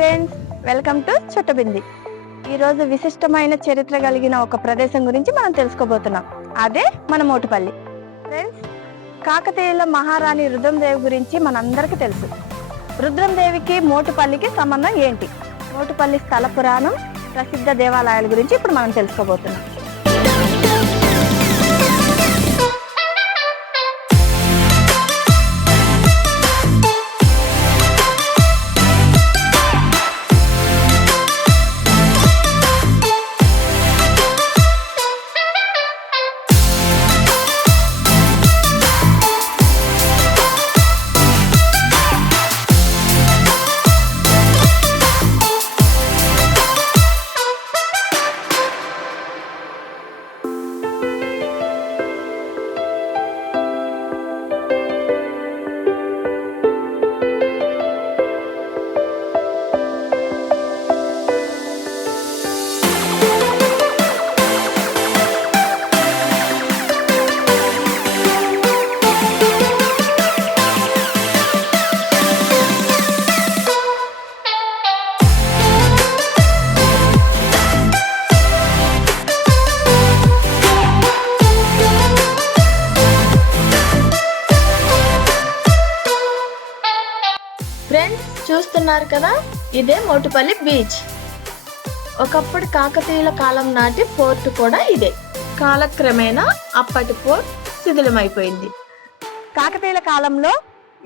Friends welcome to చుట్టబింది. ఈరోజు విశిష్టమైన చరిత్ర కలిగిన ఒక ప్రదేశం గురించి మనం తెలుసుకోబోతున్నాం. అదే మన మోటుపల్లి. ఫ్రెండ్స్ కాకతీయుల మహారాణి రుద్రందేవి గురించి మనందరికీ తెలుసు. రుద్రందేవికి మోటుపల్లికి సంబంధం ఏంటి? మోటుపల్లి స్థల పురాణం ప్రసిద్ధ దేవాలయాల గురించి ఇప్పుడు మనం తెలుసుకోబోతున్నాం. చూస్తున్నారు కదా? ఇదే మోటుపల్లి బీచ్. ఒకప్పుడు కాకతీయుల కాలం నాటి పోర్ట్ కూడా ఇదే. కాలక్రమేణా అప్పటి పోర్ట్ శిథిలమైపోయింది. కాకతీయుల కాలంలో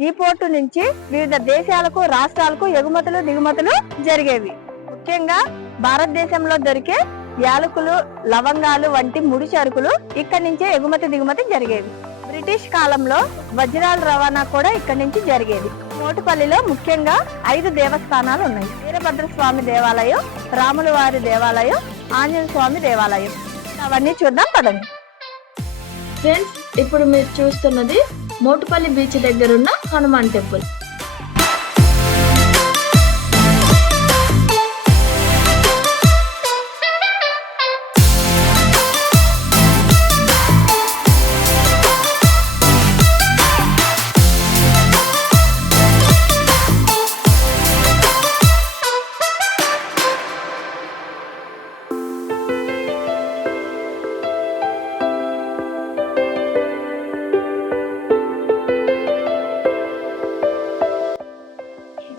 ఈ పోర్టు నుంచి వివిధ దేశాలకు రాష్ట్రాలకు ఎగుమతులు దిగుమతులు జరిగేవి. ముఖ్యంగా భారతదేశంలో దొరికే యాలకులు లవంగాలు వంటి ముడి సరుకులు ఇక్కడి నుంచే ఎగుమతి దిగుమతి జరిగేవి. బ్రిటిష్ కాలంలో వజ్రాల రవాణా కూడా ఇక్కడి నుంచి జరిగేది. మోటుపల్లిలో ముఖ్యంగా ఐదు దేవస్థానాలు ఉన్నాయి వీరభద్ర స్వామి దేవాలయం రాముల వారి దేవాలయం ఆంజనేయ స్వామి దేవాలయం. అవన్నీ చూద్దాం పదండి. ఫ్రెండ్స్ ఇప్పుడు మీరు చూస్తున్నది మోటుపల్లి బీచ్ దగ్గర ఉన్న హనుమాన్ టెంపుల్.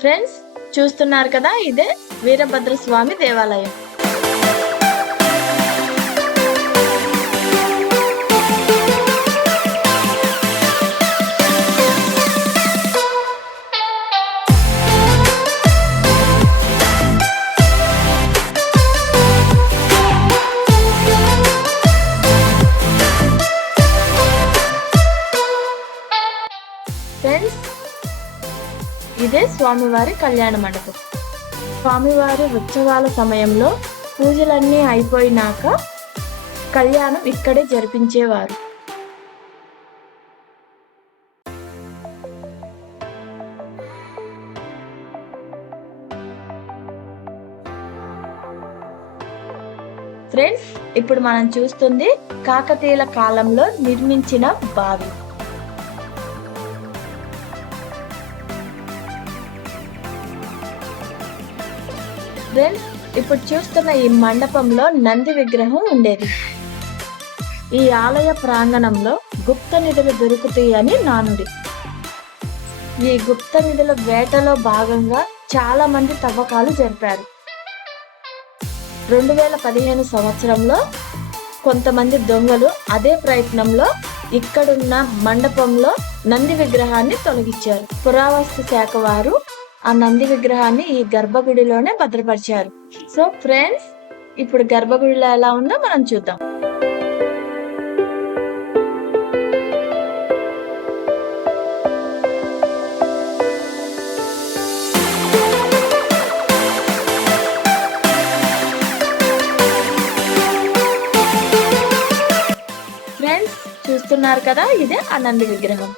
ఫ్రెండ్స్ చూస్తున్నారు కదా ఇదే వీరభద్ర స్వామి దేవాలయం. ఇదే స్వామివారి కళ్యాణ మండపం. స్వామివారి ఉత్సవాల సమయంలో పూజలన్నీ అయిపోయినాక కళ్యాణం ఇక్కడే జరిపించేవారు. ఫ్రెండ్స్ ఇప్పుడు మనం చూస్తుంది కాకతీయుల కాలంలో నిర్మించిన బావి. ఫ్రెండ్స్ ఇప్పుడు చూస్తున్న ఈ మండపంలో నంది విగ్రహం ఉండేది. ఈ ఆలయ ప్రాంగణంలో గుప్త నిధులు దొరుకుతాయని నానుడి. ఈ గుప్త నిధుల వేటలో భాగంగా చాలా మంది తవ్వకాలు జరిపారు. రెండు వేల పదిహేను సంవత్సరంలో కొంతమంది దొంగలు అదే ప్రయత్నంలో ఇక్కడున్న మండపంలో నంది విగ్రహాన్ని తొలగించారు. పురావస్తు శాఖ వారు ఆ నంది విగ్రహాన్ని ఈ గర్భగుడిలోనే భద్రపరిచారు. సో ఫ్రెండ్స్ ఇప్పుడు గర్భగుడిలో ఎలా ఉందో మనం చూద్దాం. ఫ్రెండ్స్ చూస్తున్నారు కదా ఇదే ఆ నంది విగ్రహం.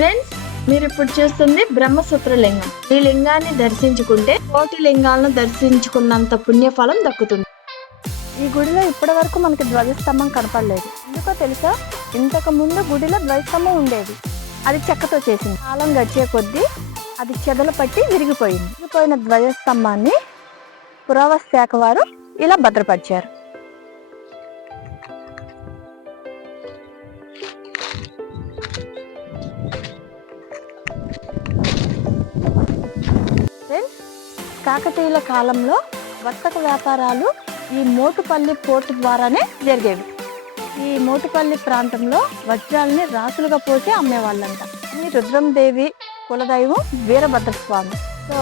ఇప్పుడు చూస్తుంది బ్రహ్మసూత్ర లింగం. ఈ లింగాన్ని దర్శించుకుంటే కోటి లింగాలను దర్శించుకున్నంత పుణ్యఫలం దక్కుతుంది. ఈ గుడిలో ఇప్పటి వరకు మనకి ధ్వజస్తంభం కనపడలేదు. ఎందుకో తెలుసా? ఇంతకు ముందు గుడిలో ధ్వజస్తంభం ఉండేది. అది చెక్కతో చేసింది. కాలం గడిచే కొద్దీ అది చెదలు పట్టి విరిగిపోయింది. విరిగిపోయిన ధ్వజస్తంభాన్ని పురావస్తు శాఖ వారు ఇలా భద్రపరిచారు. కాకతీయుల కాలంలో వర్తక వ్యాపారాలు ఈ మోటుపల్లి పోర్టు ద్వారానే జరిగేవి. ఈ మోటుపల్లి ప్రాంతంలో వజ్రాలని రాసులుగా పోసి అమ్మేవాళ్ళంట. ఈ రుద్రందేవి కులదైవం వీరభద్రస్వామి. సో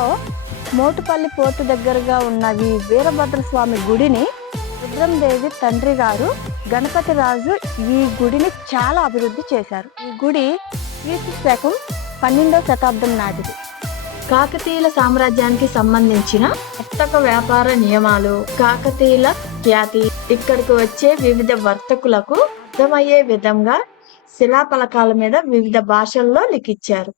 మోటుపల్లి పోర్టు దగ్గరగా ఉన్న ఈ వీరభద్రస్వామి గుడిని రుద్రందేవి తండ్రి గారు గణపతి రాజు ఈ గుడిని చాలా అభివృద్ధి చేశారు. ఈ గుడి క్రీస్తు శకం పన్నెండవ శతాబ్దం నాటిది. కాకతీయుల సామ్రాజ్యానికి సంబంధించిన వర్తక వ్యాపార నియమాలు కాకతీయుల ఖ్యాతి ఇక్కడికి వచ్చే వివిధ వర్తకులకు అర్థమయ్యే విధంగా శిలాఫలకాల మీద వివిధ భాషల్లో లిఖించారు.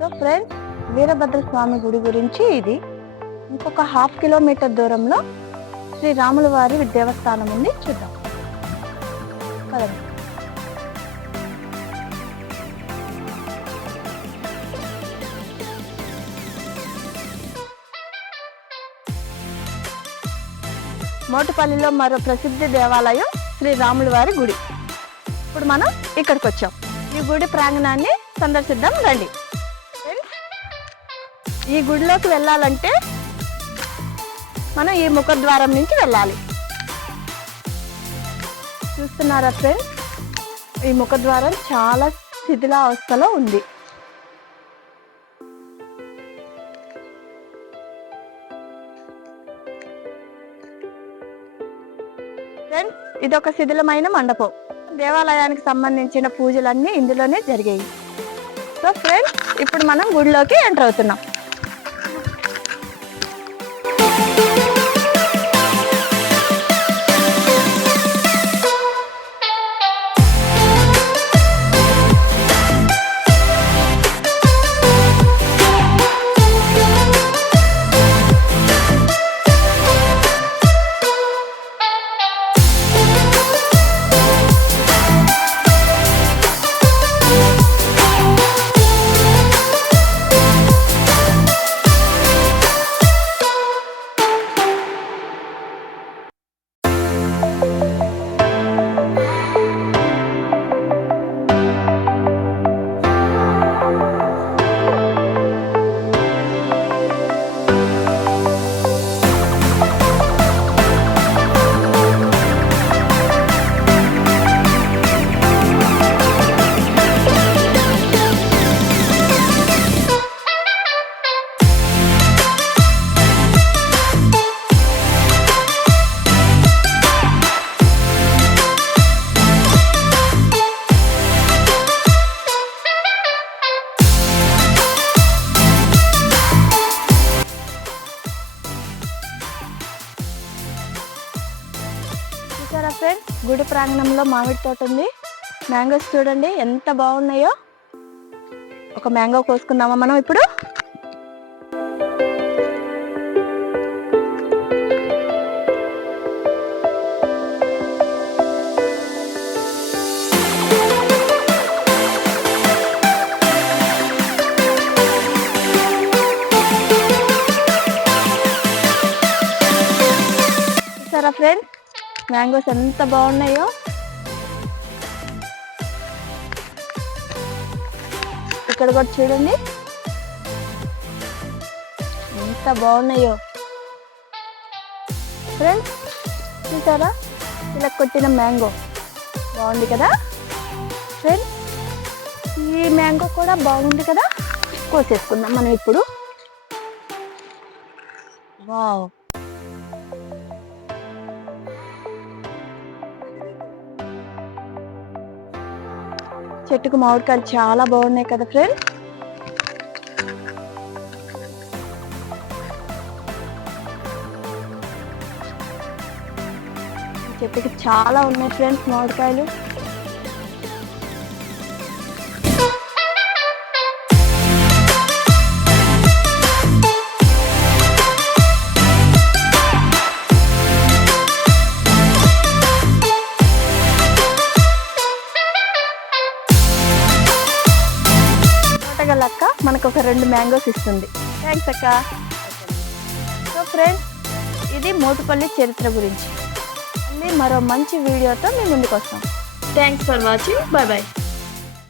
సో ఫ్రెండ్స్ వీరభద్ర స్వామి గుడి గురించి ఇది. ఇంకొక హాఫ్ కిలోమీటర్ దూరంలో శ్రీ రాముల వారి దేవస్థానం ఉంది. చూద్దాం. కదండి మోటుపల్లిలో మరో ప్రసిద్ధ దేవాలయం శ్రీ రాముల వారి గుడి. ఇప్పుడు మనం ఇక్కడికి వచ్చాం. ఈ గుడి ప్రాంగణాన్ని సందర్శిద్దాం రండి. ఈ గుడిలోకి వెళ్ళాలంటే మనం ఈ ముఖద్వారం నుంచి వెళ్ళాలి. చూస్తున్నారా ఫ్రెండ్స్ ఈ ముఖద్వారం చాలా శిథిలావస్థలో ఉంది. ఇది ఒక శిథిలమైన మండపం. దేవాలయానికి సంబంధించిన పూజలన్నీ ఇందులోనే జరిగాయి. సో ఫ్రెండ్స్ ఇప్పుడు మనం గుడిలోకి ఎంటర్ అవుతున్నాం. ప్రాంగణంలో మామిడి తోట ఉంది. మ్యాంగోస్ చూడండి ఎంత బాగున్నాయో. ఒక మ్యాంగో కోసుకుందామా మనం ఇప్పుడు? చూసారా ఫ్రెండ్స్ మ్యాంగోస్ ఎంత బాగున్నాయో. ఇక్కడ కూడా చూడండి. ఎంత బాగున్నాయో. ఫ్రెండ్స్ చూసారా? ఇలా కొట్టిన మ్యాంగో. బాగుంది కదా? ఫ్రెండ్స్ ఈ మ్యాంగో కూడా బాగుంది కదా? కోసేసుకుందాం మనం ఇప్పుడు. వావ్. చెట్టుకు మామిడికాయలు చాలా బాగున్నాయి కదా ఫ్రెండ్స్ చెట్టుకి చాలా ఉన్నాయి ఫ్రెండ్స్ మామిడికాయలు. రెండు మ్యాంగోస్ ఇస్తుంది. థ్యాంక్స్ అక్క. సో ఫ్రెండ్స్ ఇది మోటుపల్లి చరిత్ర గురించి. మళ్ళీ మరో మంచి వీడియోతో మేము ముందుకు వస్తాం. Thanks for watching bye bye